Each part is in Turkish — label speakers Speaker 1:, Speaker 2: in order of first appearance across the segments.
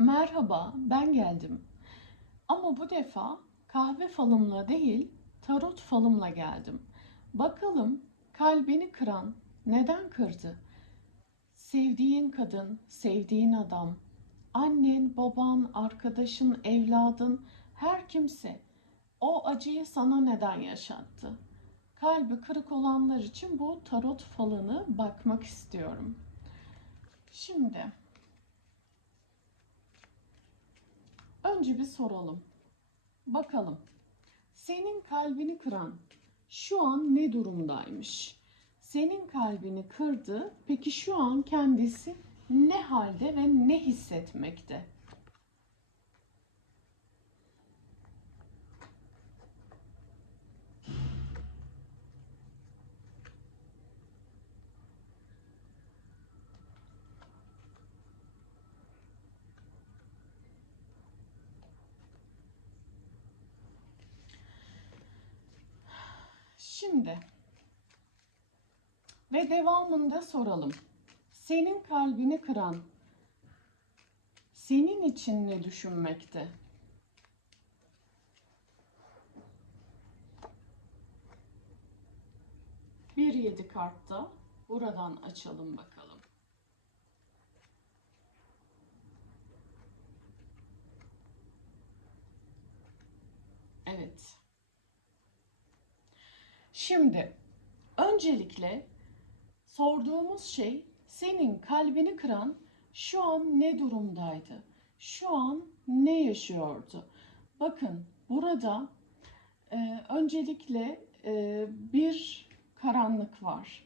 Speaker 1: Merhaba, ben geldim. Ama bu defa kahve falımla değil, tarot falımla geldim. Bakalım kalbini kıran neden kırdı? Sevdiğin kadın, sevdiğin adam, annen, baban, arkadaşın, evladın, her kimse o acıyı sana neden yaşattı? Kalbi kırık olanlar için bu tarot falını bakmak istiyorum. Şimdi Önce bir soralım. Bakalım. Senin kalbini kıran şu an ne durumdaymış? Senin kalbini kırdı. Peki şu an kendisi ne halde ve ne hissetmekte? Şimdi ve devamında soralım. Senin kalbini kıran senin için ne düşünmekte? Bir yedi kartta buradan açalım bakalım. Evet. Şimdi öncelikle sorduğumuz şey senin kalbini kıran şu an ne durumdaydı? Şu an ne yaşıyordu? Bakın burada e, öncelikle e, bir karanlık var.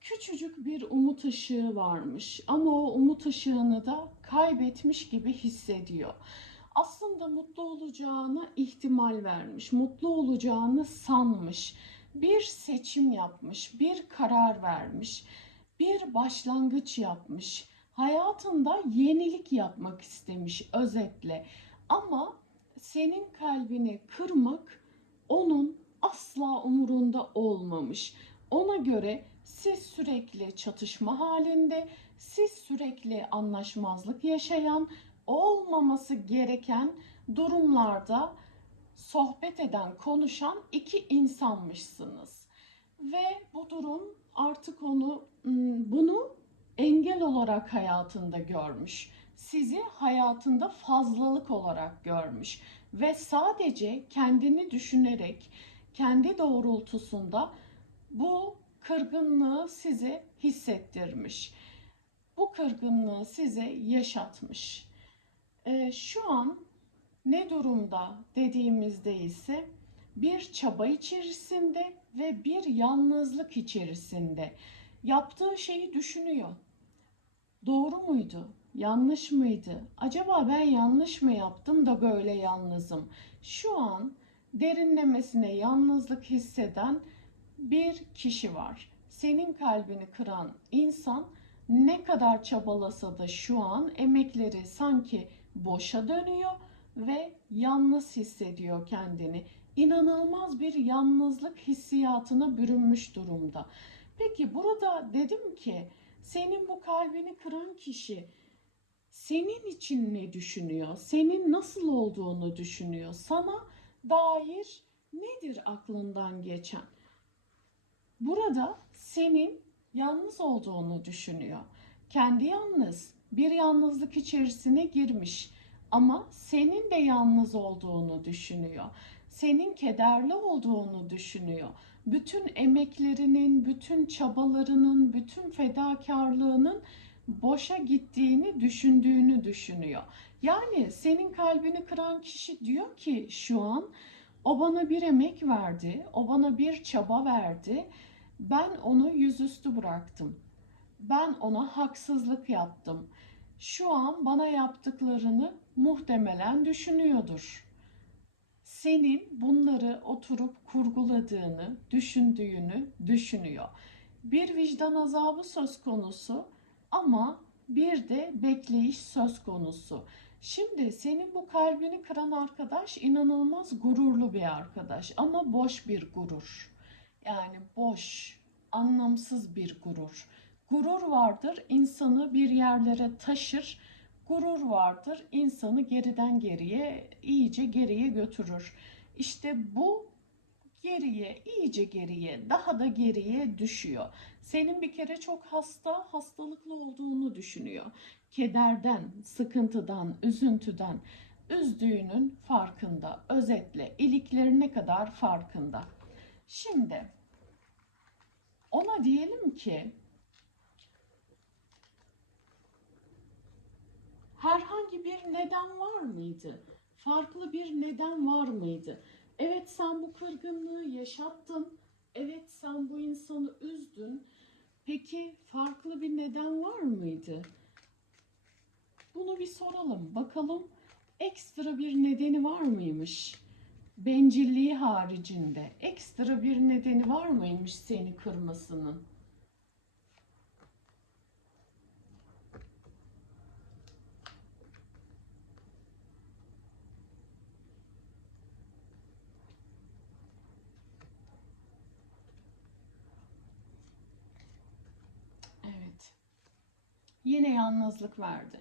Speaker 1: Küçücük bir umut ışığı varmış ama o umut ışığını da kaybetmiş gibi hissediyor. Aslında mutlu olacağına ihtimal vermiş, mutlu olacağını sanmış bir seçim yapmış, bir karar vermiş, bir başlangıç yapmış. Hayatında yenilik yapmak istemiş özetle. Ama senin kalbini kırmak onun asla umurunda olmamış. Ona göre siz sürekli çatışma halinde, siz sürekli anlaşmazlık yaşayan, olmaması gereken durumlarda sohbet eden, konuşan iki insanmışsınız. Ve bu durum artık onu bunu engel olarak hayatında görmüş. Sizi hayatında fazlalık olarak görmüş ve sadece kendini düşünerek kendi doğrultusunda bu kırgınlığı size hissettirmiş. Bu kırgınlığı size yaşatmış. Ee, şu an ne durumda dediğimizde ise bir çaba içerisinde ve bir yalnızlık içerisinde yaptığı şeyi düşünüyor. Doğru muydu? Yanlış mıydı? Acaba ben yanlış mı yaptım da böyle yalnızım? Şu an derinlemesine yalnızlık hisseden bir kişi var. Senin kalbini kıran insan ne kadar çabalasa da şu an emekleri sanki boşa dönüyor ve yalnız hissediyor kendini. İnanılmaz bir yalnızlık hissiyatına bürünmüş durumda. Peki burada dedim ki senin bu kalbini kıran kişi senin için ne düşünüyor? Senin nasıl olduğunu düşünüyor? Sana dair nedir aklından geçen? Burada senin yalnız olduğunu düşünüyor. Kendi yalnız, bir yalnızlık içerisine girmiş ama senin de yalnız olduğunu düşünüyor. Senin kederli olduğunu düşünüyor. Bütün emeklerinin, bütün çabalarının, bütün fedakarlığının boşa gittiğini düşündüğünü düşünüyor. Yani senin kalbini kıran kişi diyor ki şu an o bana bir emek verdi, o bana bir çaba verdi. Ben onu yüzüstü bıraktım. Ben ona haksızlık yaptım. Şu an bana yaptıklarını muhtemelen düşünüyordur. Senin bunları oturup kurguladığını, düşündüğünü düşünüyor. Bir vicdan azabı söz konusu ama bir de bekleyiş söz konusu. Şimdi senin bu kalbini kıran arkadaş inanılmaz gururlu bir arkadaş ama boş bir gurur. Yani boş, anlamsız bir gurur. Gurur vardır, insanı bir yerlere taşır Gurur vardır, insanı geriden geriye, iyice geriye götürür. İşte bu geriye, iyice geriye, daha da geriye düşüyor. Senin bir kere çok hasta, hastalıklı olduğunu düşünüyor. Kederden, sıkıntıdan, üzüntüden, üzdüğünün farkında. Özetle iliklerine kadar farkında. Şimdi ona diyelim ki herhangi bir neden var mıydı? Farklı bir neden var mıydı? Evet sen bu kırgınlığı yaşattın. Evet sen bu insanı üzdün. Peki farklı bir neden var mıydı? Bunu bir soralım. Bakalım ekstra bir nedeni var mıymış? Bencilliği haricinde ekstra bir nedeni var mıymış seni kırmasının? Evet. Yine yalnızlık verdi.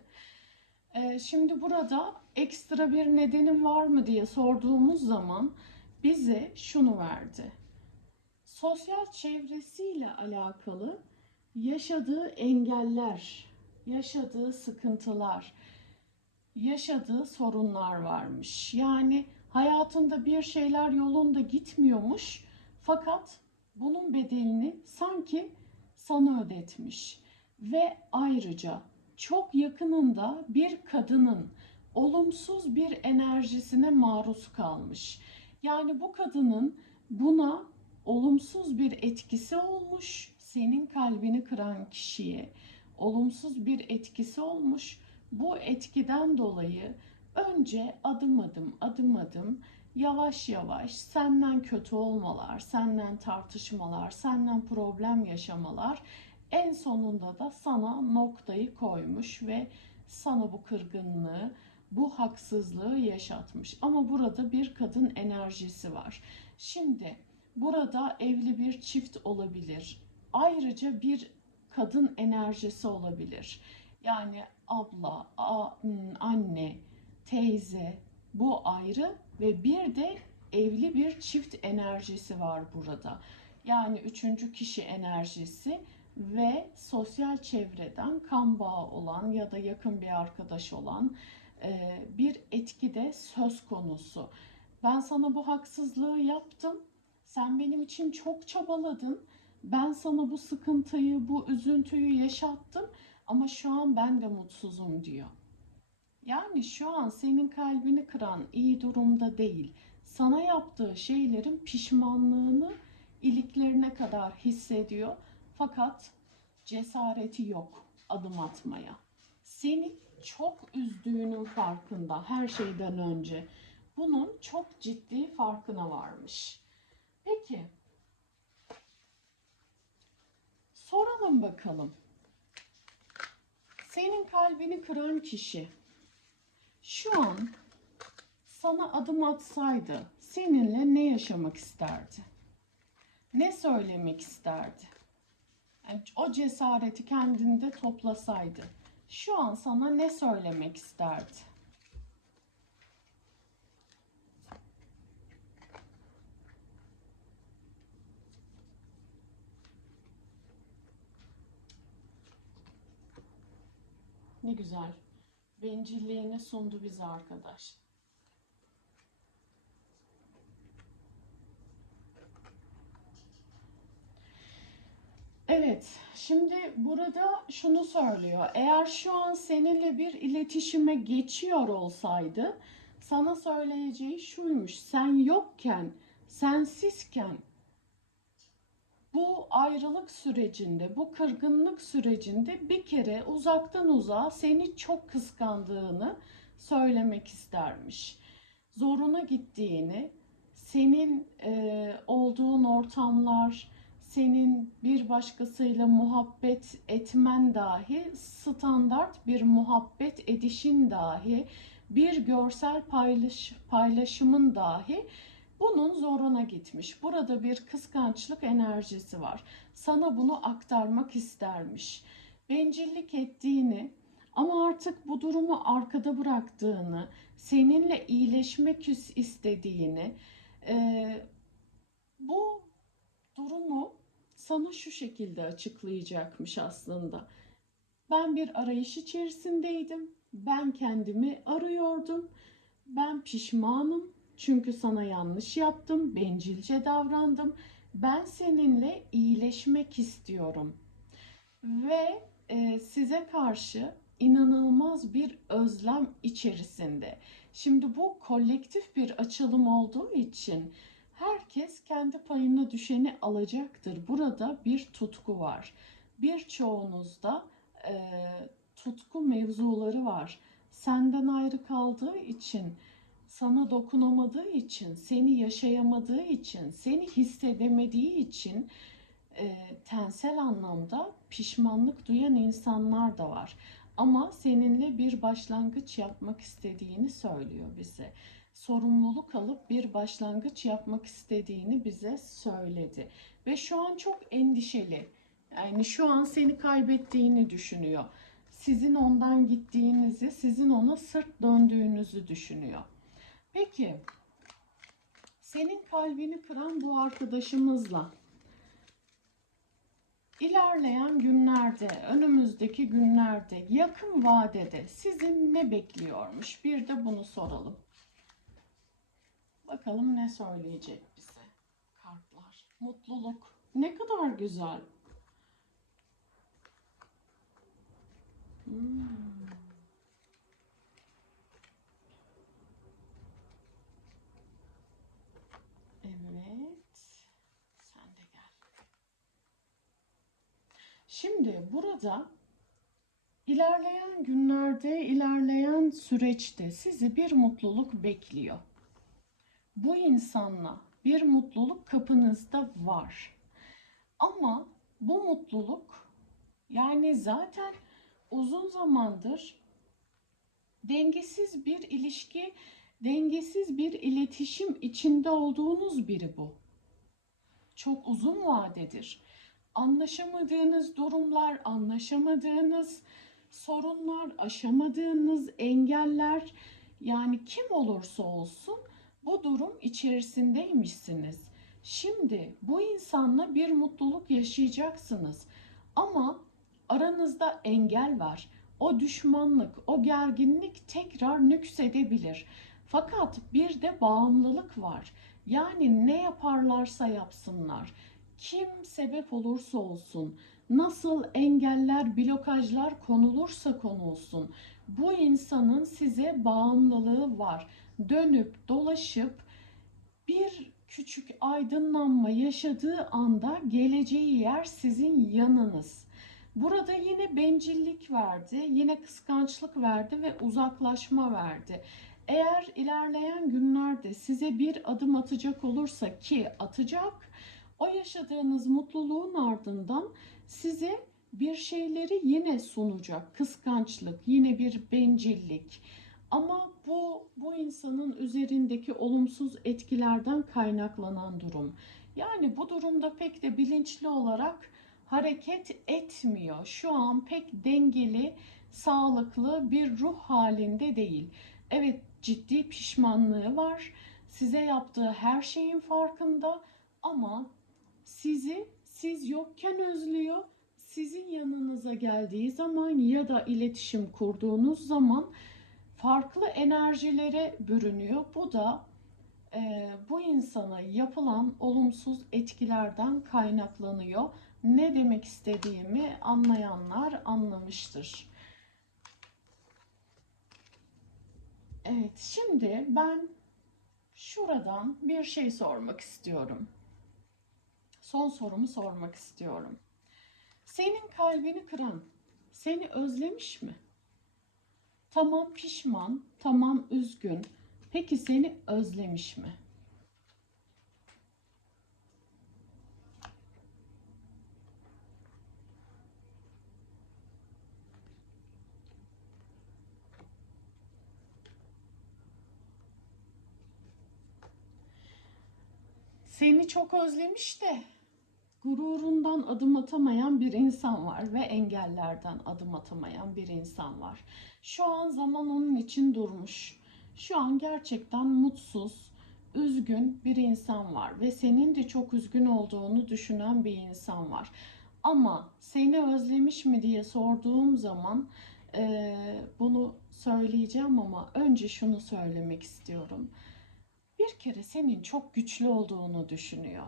Speaker 1: Ee, şimdi burada ekstra bir nedenin var mı diye sorduğumuz zaman bize şunu verdi. Sosyal çevresiyle alakalı yaşadığı engeller, yaşadığı sıkıntılar, yaşadığı sorunlar varmış. Yani hayatında bir şeyler yolunda gitmiyormuş fakat bunun bedelini sanki sana ödetmiş. Ve ayrıca çok yakınında bir kadının olumsuz bir enerjisine maruz kalmış. Yani bu kadının buna olumsuz bir etkisi olmuş. Senin kalbini kıran kişiye olumsuz bir etkisi olmuş. Bu etkiden dolayı önce adım adım adım adım yavaş yavaş senden kötü olmalar, senden tartışmalar, senden problem yaşamalar en sonunda da sana noktayı koymuş ve sana bu kırgınlığı, bu haksızlığı yaşatmış. Ama burada bir kadın enerjisi var. Şimdi burada evli bir çift olabilir. Ayrıca bir kadın enerjisi olabilir. Yani abla, anne, teyze bu ayrı ve bir de evli bir çift enerjisi var burada. Yani üçüncü kişi enerjisi ve sosyal çevreden kan bağı olan ya da yakın bir arkadaş olan e, bir etki de söz konusu. Ben sana bu haksızlığı yaptım. Sen benim için çok çabaladın. Ben sana bu sıkıntıyı, bu üzüntüyü yaşattım ama şu an ben de mutsuzum diyor. Yani şu an senin kalbini kıran iyi durumda değil. Sana yaptığı şeylerin pişmanlığını iliklerine kadar hissediyor. Fakat cesareti yok adım atmaya. Seni çok üzdüğünün farkında her şeyden önce. Bunun çok ciddi farkına varmış. Peki. Soralım bakalım. Senin kalbini kıran kişi şu an sana adım atsaydı seninle ne yaşamak isterdi? Ne söylemek isterdi? O cesareti kendinde toplasaydı şu an sana ne söylemek isterdi? Ne güzel. Bencilliğini sundu bize arkadaş. Evet, şimdi burada şunu söylüyor. Eğer şu an seninle bir iletişime geçiyor olsaydı, sana söyleyeceği şuymuş. Sen yokken, sensizken bu ayrılık sürecinde, bu kırgınlık sürecinde bir kere uzaktan uzağa seni çok kıskandığını söylemek istermiş. Zoruna gittiğini, senin e, olduğun ortamlar, senin bir başkasıyla muhabbet etmen dahi, standart bir muhabbet edişin dahi, bir görsel paylaş, paylaşımın dahi bunun zoruna gitmiş. Burada bir kıskançlık enerjisi var. Sana bunu aktarmak istermiş. Bencillik ettiğini, Ama artık bu durumu arkada bıraktığını, seninle iyileşmek is- istediğini, e, bu durumu sana şu şekilde açıklayacakmış aslında. Ben bir arayış içerisindeydim. Ben kendimi arıyordum. Ben pişmanım çünkü sana yanlış yaptım, bencilce davrandım. Ben seninle iyileşmek istiyorum. Ve e, size karşı inanılmaz bir özlem içerisinde. Şimdi bu kolektif bir açılım olduğu için herkes kendi payına düşeni alacaktır. Burada bir tutku var. Birçoğunuzda e, tutku mevzuları var. Senden ayrı kaldığı için, sana dokunamadığı için, seni yaşayamadığı için, seni hissedemediği için e, tensel anlamda pişmanlık duyan insanlar da var. Ama seninle bir başlangıç yapmak istediğini söylüyor bize. Sorumluluk alıp bir başlangıç yapmak istediğini bize söyledi. Ve şu an çok endişeli. Yani şu an seni kaybettiğini düşünüyor. Sizin ondan gittiğinizi, sizin ona sırt döndüğünüzü düşünüyor. Peki, senin kalbini kıran bu arkadaşımızla İlerleyen günlerde, önümüzdeki günlerde, yakın vadede sizi ne bekliyormuş? Bir de bunu soralım. Bakalım ne söyleyecek bize kartlar. Mutluluk. Ne kadar güzel. Hmm. Evet. Sen de gel. Şimdi burada ilerleyen günlerde, ilerleyen süreçte sizi bir mutluluk bekliyor. Bu insanla bir mutluluk kapınızda var. Ama bu mutluluk yani zaten uzun zamandır dengesiz bir ilişki, dengesiz bir iletişim içinde olduğunuz biri bu. Çok uzun vadedir anlaşamadığınız durumlar, anlaşamadığınız sorunlar, aşamadığınız engeller yani kim olursa olsun bu durum içerisindeymişsiniz. Şimdi bu insanla bir mutluluk yaşayacaksınız. Ama aranızda engel var. O düşmanlık, o gerginlik tekrar nüksedebilir. Fakat bir de bağımlılık var. Yani ne yaparlarsa yapsınlar kim sebep olursa olsun, nasıl engeller, blokajlar konulursa konulsun, bu insanın size bağımlılığı var. Dönüp dolaşıp bir küçük aydınlanma yaşadığı anda geleceği yer sizin yanınız. Burada yine bencillik verdi, yine kıskançlık verdi ve uzaklaşma verdi. Eğer ilerleyen günlerde size bir adım atacak olursa ki atacak, o yaşadığınız mutluluğun ardından size bir şeyleri yine sunacak. Kıskançlık, yine bir bencillik. Ama bu bu insanın üzerindeki olumsuz etkilerden kaynaklanan durum. Yani bu durumda pek de bilinçli olarak hareket etmiyor. Şu an pek dengeli, sağlıklı bir ruh halinde değil. Evet, ciddi pişmanlığı var. Size yaptığı her şeyin farkında ama sizi siz yokken özlüyor. Sizin yanınıza geldiği zaman ya da iletişim kurduğunuz zaman farklı enerjilere bürünüyor. Bu da e, bu insana yapılan olumsuz etkilerden kaynaklanıyor. Ne demek istediğimi anlayanlar anlamıştır. Evet, şimdi ben şuradan bir şey sormak istiyorum son sorumu sormak istiyorum. Senin kalbini kıran seni özlemiş mi? Tamam pişman, tamam üzgün. Peki seni özlemiş mi? Seni çok özlemiş de Gururundan adım atamayan bir insan var ve engellerden adım atamayan bir insan var. Şu an zaman onun için durmuş. Şu an gerçekten mutsuz, üzgün bir insan var ve senin de çok üzgün olduğunu düşünen bir insan var. Ama seni özlemiş mi diye sorduğum zaman eee, bunu söyleyeceğim ama önce şunu söylemek istiyorum. Bir kere senin çok güçlü olduğunu düşünüyor.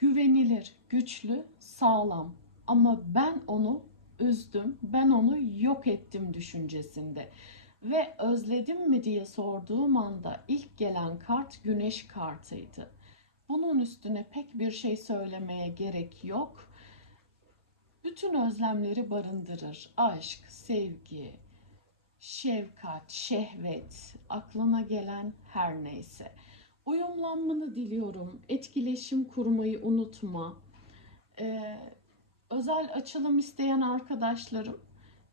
Speaker 1: Güvenilir, güçlü, sağlam. Ama ben onu üzdüm, ben onu yok ettim düşüncesinde. Ve özledim mi diye sorduğum anda ilk gelen kart güneş kartıydı. Bunun üstüne pek bir şey söylemeye gerek yok. Bütün özlemleri barındırır. Aşk, sevgi, şefkat, şehvet, aklına gelen her neyse. Uyumlanmanı diliyorum. Etkileşim kurmayı unutma. Ee, özel açılım isteyen arkadaşlarım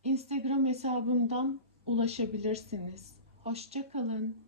Speaker 1: Instagram hesabımdan ulaşabilirsiniz. Hoşça kalın.